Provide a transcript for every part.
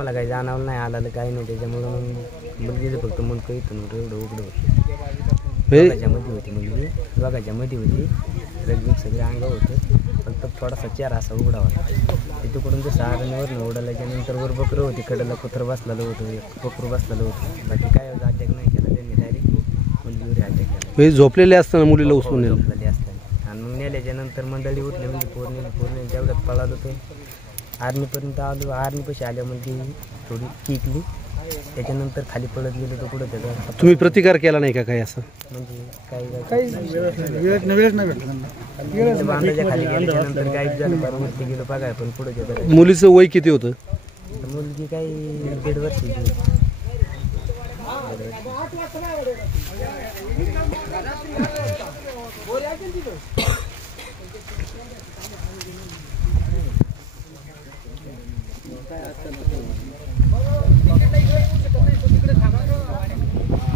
आम्हाला काही जाणवलं नाही, आलं काही नाही. त्याच्यामुळं मग मुलगीचं फक्त मुलगा इथून एवढं उघडं होतं. बघायच्यामध्ये होती मुलगी, बघायच्यामध्ये होती, रगबीग सगळे अंग होतं, फक्त थोडासा चेहरा असा उघडा होता. तिथून जसं आरणीवरनं उडाल्याच्या नंतर वर बकरं होती, कडेला कुत्रं बसलेलं होतं, बकरू बसलेलं होतं. बाकी काय अटॅक नाही केला त्यांनी, डायरेक्ट मुलगीवर अटॅक केला. झोपलेले असताना मुलीला उचलून झोपलेली असताना. आणि मग नेल्याच्या नंतर मंडळी उठली, म्हणजे पूर्ण जेवढ्यात पळालो तो आर्मीपर्यंत आलो. आर्मीपाशी आल्या मुलगी थोडी किकली, त्याच्यानंतर खाली पळत गेलो तो कुठं त्याचा. तुम्ही प्रतिकार केला नाही का काही असं? म्हणजे बांधाच्या खाली गेल्यानंतर काहीच झालं, परवरती गेलो बघाय, पण पुढे त्याचं. मुलीचं वय किती होतं? मुलगी काही 1.5 वर्षाची होती.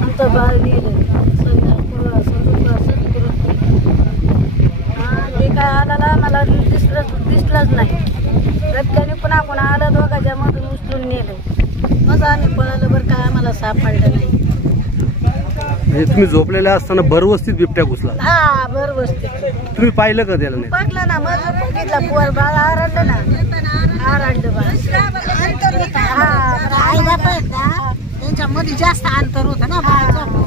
आमचं बाळ गेलं ते काय आला मला दिसलंच नाही. रस्त्याने पुन्हा आलं, दोघांच्या मधून उचलून नेलं. मग आम्ही पळालं, बरं काय आम्हाला सापडलं नाही. म्हणजे तुम्ही झोपलेल्या असताना भरवस्तीत बिबट्या घुसला? हा, भरवस्तीत. तुम्ही पाहिलं का त्याला? नाही बघलं ना, मग बघितलं. पोर बाळ आरडलं ना, आरडलं बाळ. आई बाप आहेत ना, त्यांच्यामध्ये जास्त अंतर होतं ना बाळाचं.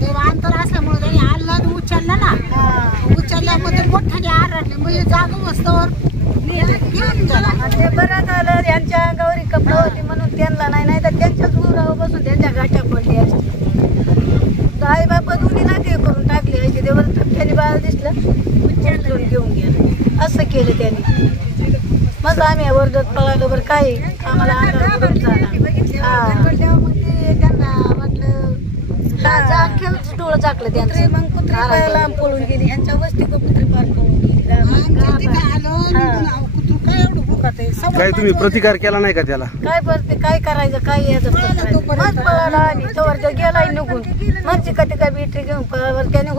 ते अंतर असल्यामुळे त्यांनी आणलं आणि उचललं ना, उचलल्यामध्ये मोठ्याने आरडले. म्हणजे जागा वस्तूवर घेऊन गेला. ते बरं झालं, यांच्या अंगावर कपडे होती म्हणून त्यांना नाही, तर त्यांच्याच उरावर बसून त्यांच्या गाठ्या पडली असते. आई बापा दोन्ही नाके करून टाकली अशी. तेव्हा ठपक्याने बाळ दिसलं, उचलून घेऊन गेलं. असं केलं त्यांनी. मग आम्ही वरडत पळालो, बरं काय आम्हाला अंगावर पडून झाला. त्यांना वाटलं डोळं चाकलं त्यांचं. मग कुत्री लांब पळून गेली, यांच्या वस्ती कुत्री पार पळून गेली. काय तुम्ही प्रतिकार केला नाही का त्याला? काय बरं काय करायचं, काय यायचं. मग पळाला आम्ही, तोवर गेलाय निघून. मग चिका बॅटरी घेऊन पळावर त्याने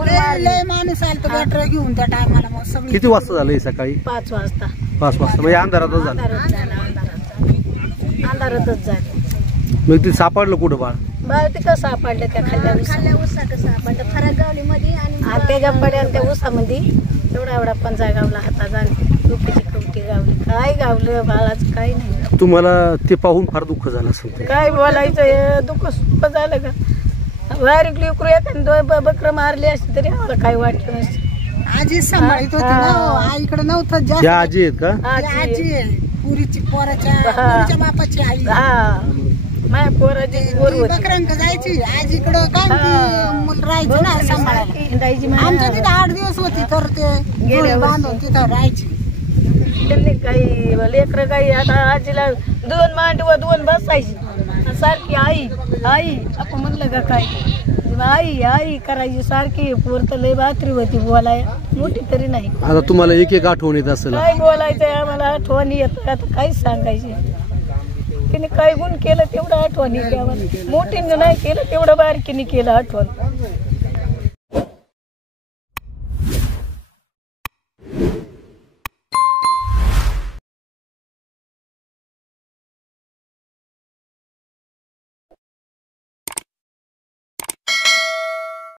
माणूस आला तर बॅटरी घेऊन त्या टायमाला. मग सगळी किती वाजता झालं सकाळी? 5 वाजता. 5 वाजता म्हणजे अंधारातच झालं? अंधारातच झालं. मग ते सापडलं कुठं बाळ? बाळ तिथं सापडलं, त्या खाल्ल्या उसात सापडलं, फरक गावली मध्ये. आणि त्याच्या पड्याला त्या उसामध्ये एवढा पंजा गावला, हाता झाली, टोपीची कवटी गावली. काय गावलं बाळाचं काय नाही. तुम्हाला ते पाहून फार दुःख झालं असेल? काय बोलायचं, दुःख सुख झालं का. बारीक लेकरू एखादी बकरं मारली असते तरी आम्हाला काय वाटलं नसतं. आजी सांभाळत होती ना, आईकडे नव्हतं जास्त. या आजी आहेत का? आजी आहे, पुरीची पोराच्या बापाची आई. माझ्या पोराची पोर होती, बकऱ्यांक जायची आजीकडं. काय राहायचं ना सांभाळायला. आमच्या तिथे 8 दिवस होती, तर ते बांधून तिथं राहायची. त्यांनी काही लेकरं काही. आता आजीला 2 मांडव 2 बसायची, सारखी आई आई आपण म्हणलं का काय, आई आई करायची सारखी. पोर तर लय बात्री होती, बोलाय मोठी तरी नाही. आता तुम्हाला एक आठवण येत असेल? काय बोलायचंय आम्हाला, आठवणी येत आता काहीच सांगायची. तिने काय गुण केलं तेवढं आठवण येते आम्हाला. मोठीने नाही केलं तेवढं बारकीने केलं आठवण.